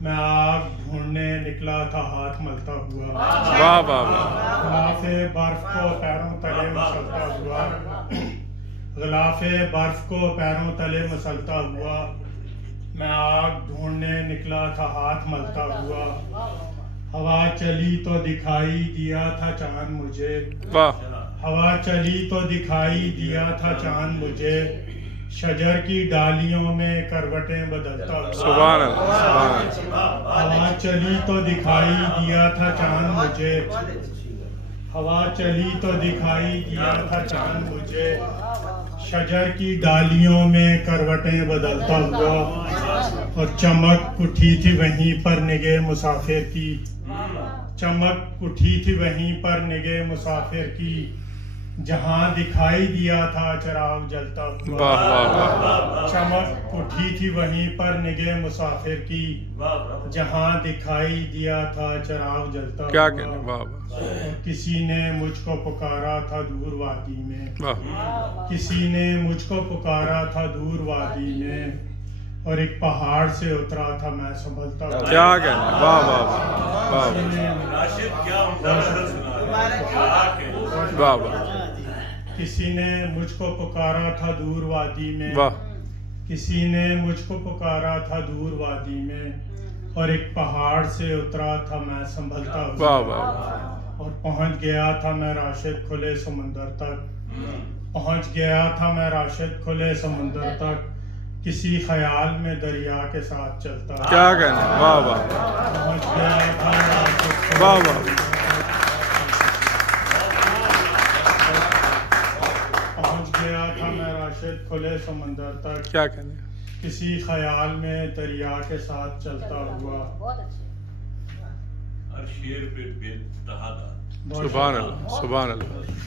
میں آگ ڈھونڈنے نکلا تھا ہاتھ ملتا ہوا، واہ واہ واہ، غلاف برف کو پیروں تلے مسلتا ہوا، غلاف برف کو پیروں تلے مسلتا ہوا، میں آگ ڈھونڈنے نکلا تھا ہاتھ ملتا ہوا، ہوا چلی تو دکھائی دیا تھا چاند مجھے، واہ ہوا چلی تو دکھائی دیا تھا چاند مجھے، شجر کی ڈالیوں میں کروٹیں بدلتا ہوا، سبحان اللہ سبحان اللہ، ہوا چلی تو دکھائی دیا تھا چاند مجھے، ہوا چلی تو دکھائی دیا تھا چاند مجھے، شجر کی ڈالیوں میں کروٹیں بدلتا ہوا، اور چمک اٹھی تھی وہیں پر نگہ مسافر کی، چمک اٹھی تھی وہیں پر نگہ مسافر کی، جہاں دکھائی دیا تھا چراغ جلتا ہوا، واہ واہ واہ، چمک اٹھی تھی وہیں پر نگہ مسافر کی، جہاں دکھائی دیا تھا چراغ جلتا کیا ہوا، کہنے، واہ واہ اور کسی نے مجھ کو پکارا تھا دور وادی میں، واہ، کسی نے مجھ کو پکارا تھا دور وادی میں، اور ایک پہاڑ سے اترا تھا میں سنبھلتا ہوا، کیا کہنے، واہ واہ واہ، واہ کسی نے راشد کیا عمدہ نظر سنا رہے ہیں، واہ واہ، کسی نے مجھ کو پکارا تھا دور وادی میں، واہ کسی نے مجھ کو پکارا تھا دور وادی میں، اور ایک پہاڑ سے اترا تھا میں سنبھلتا واہ ہوا، واہ، اور پہنچ گیا تھا میں راشد کھلے سمندر تک، پہنچ گیا تھا میں راشد کھلے سمندر تک، کسی خیال میں دریا کے ساتھ چلتا، کیا کہنے، واہ واہ، پہنچ گیا تھا میں راشد کھلے واہ واہ، پہنچ گیا تھا میں راشد کھلے سمندر تک، کیا کہنے، کسی خیال میں دریا کے ساتھ چلتا ہوا، ہر شیر پہ بے انتہا داد۔ سبحان اللہ سبحان اللہ۔